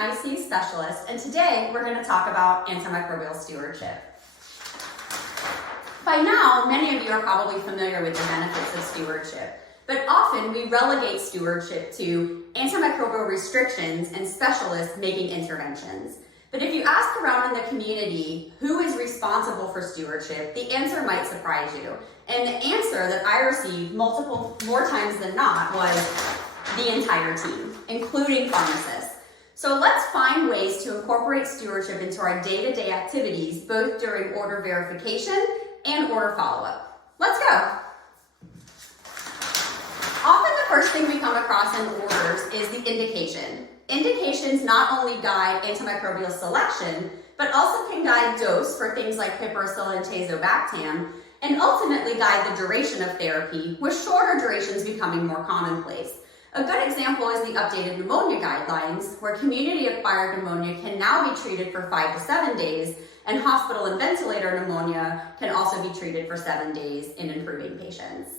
IC specialist, and today we're going to talk about antimicrobial stewardship. By now, many of you are probably familiar with the benefits of stewardship, but often we relegate stewardship to antimicrobial restrictions and specialists making interventions. But if you ask around in the community who is responsible for stewardship, the answer might surprise you. And the answer that I received more times than not was the entire team, including pharmacists. So let's find ways to incorporate stewardship into our day-to-day activities, both during order verification and order follow-up. Let's go. Often the first thing we come across in orders is the indication. Indications not only guide antimicrobial selection, but also can guide dose for things like piperacillin and tazobactam, and ultimately guide the duration of therapy, with shorter durations becoming more commonplace. A good example is the updated pneumonia guidelines, where community-acquired pneumonia can now be treated for 5 to 7 days, and hospital and ventilator pneumonia can also be treated for 7 days in improving patients.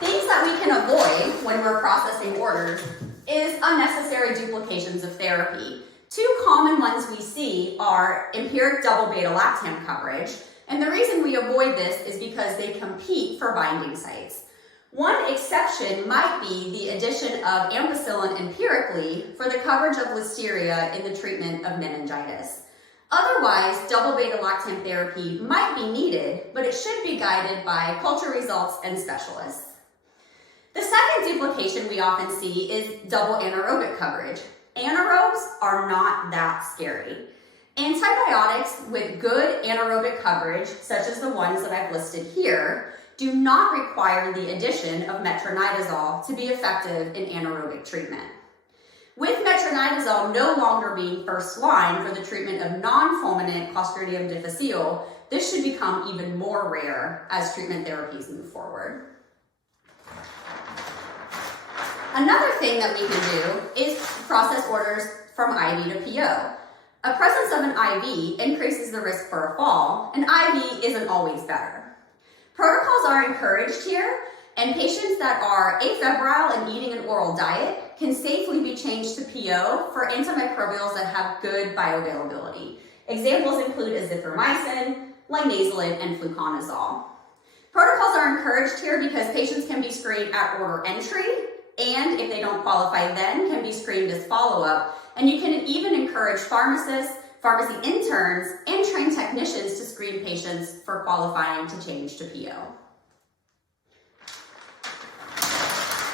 Things that we can avoid when we're processing orders is unnecessary duplications of therapy. Two common ones we see are empiric double beta-lactam coverage, and the reason we avoid this is because they compete for binding sites. One exception might be the addition of ampicillin empirically for the coverage of listeria in the treatment of meningitis. Otherwise, double beta-lactam therapy might be needed, but it should be guided by culture results and specialists. The second duplication we often see is double anaerobic coverage. Anaerobes are not that scary. Antibiotics with good anaerobic coverage, such as the ones that I've listed here, do not require the addition of metronidazole to be effective in anaerobic treatment. With metronidazole no longer being first line for the treatment of non-fulminant Clostridium difficile, this should become even more rare as treatment therapies move forward. Another thing that we can do is process orders from IV to PO. A presence of an IV increases the risk for a fall, and IV isn't always better. Protocols are encouraged here, and patients that are afebrile and eating an oral diet can safely be changed to PO for antimicrobials that have good bioavailability. Examples include azithromycin, linezolid, and fluconazole. Protocols are encouraged here because patients can be screened at order entry, and if they don't qualify then, can be screened as follow-up. And you can even encourage pharmacists, pharmacy interns, and trained technicians to screen patients for qualifying to change to PO.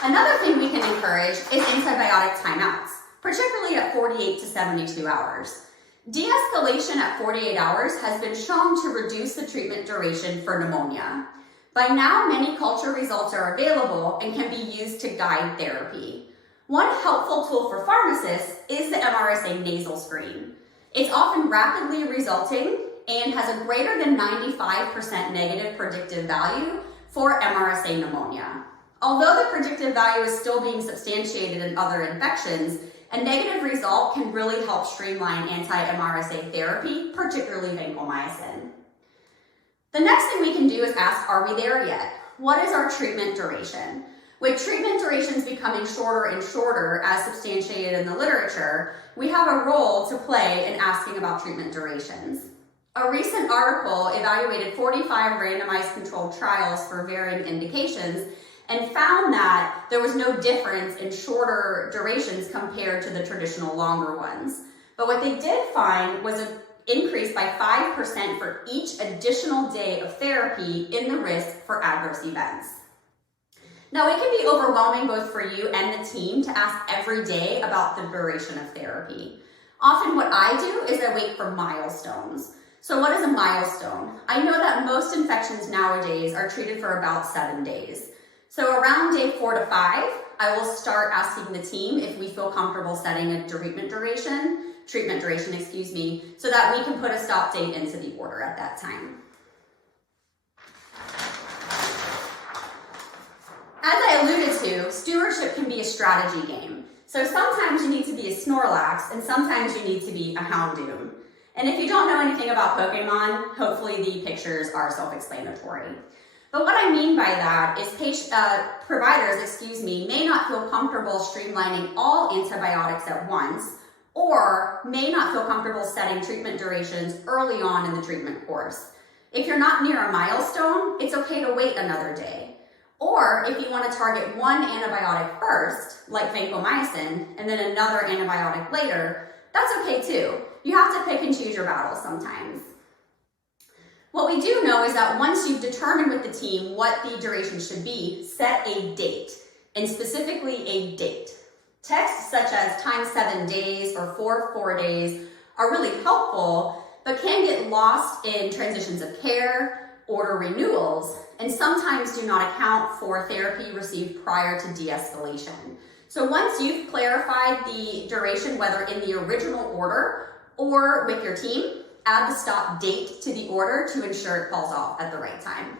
Another thing we can encourage is antibiotic timeouts, particularly at 48 to 72 hours. De-escalation at 48 hours has been shown to reduce the treatment duration for pneumonia. By now, many culture results are available and can be used to guide therapy. One helpful tool for pharmacists is the Mrsa nasal screen. It's often rapidly resulting and has a greater than 95% negative predictive value for MRSA pneumonia. Although the predictive value is still being substantiated in other infections, a negative result can really help streamline anti-MRSA therapy, particularly vancomycin. The next thing we can do is ask, are we there yet? What is our treatment duration? With treatment durations becoming shorter and shorter as substantiated in the literature, we have a role to play in asking about treatment durations. A recent article evaluated 45 randomized controlled trials for varying indications and found that there was no difference in shorter durations compared to the traditional longer ones. But what they did find was an increase by 5% for each additional day of therapy in the risk for adverse events. Now, it can be overwhelming both for you and the team to ask every day about the duration of therapy. Often what I do is I wait for milestones. So what is a milestone? I know that most infections nowadays are treated for about 7 days. So around day 4 to 5, I will start asking the team if we feel comfortable setting a treatment duration, so that we can put a stop date into the order at that time. As I alluded to, stewardship can be a strategy game. So sometimes you need to be a Snorlax, and sometimes you need to be a Houndoom. And if you don't know anything about Pokemon, hopefully the pictures are self-explanatory. But what I mean by that is providers, may not feel comfortable streamlining all antibiotics at once, or may not feel comfortable setting treatment durations early on in the treatment course. If you're not near a milestone, it's okay to wait another day. Or if you want to target one antibiotic first, like vancomycin, and then another antibiotic later, that's okay too. You have to pick and choose your battles sometimes. What we do know is that once you've determined with the team what the duration should be, set a date, and specifically a date. Texts such as times 7 days or 4 days are really helpful, but can get lost in transitions of care, order renewals, and sometimes do not account for therapy received prior to de-escalation. So once you've clarified the duration, whether in the original order or with your team, add the stop date to the order to ensure it falls off at the right time.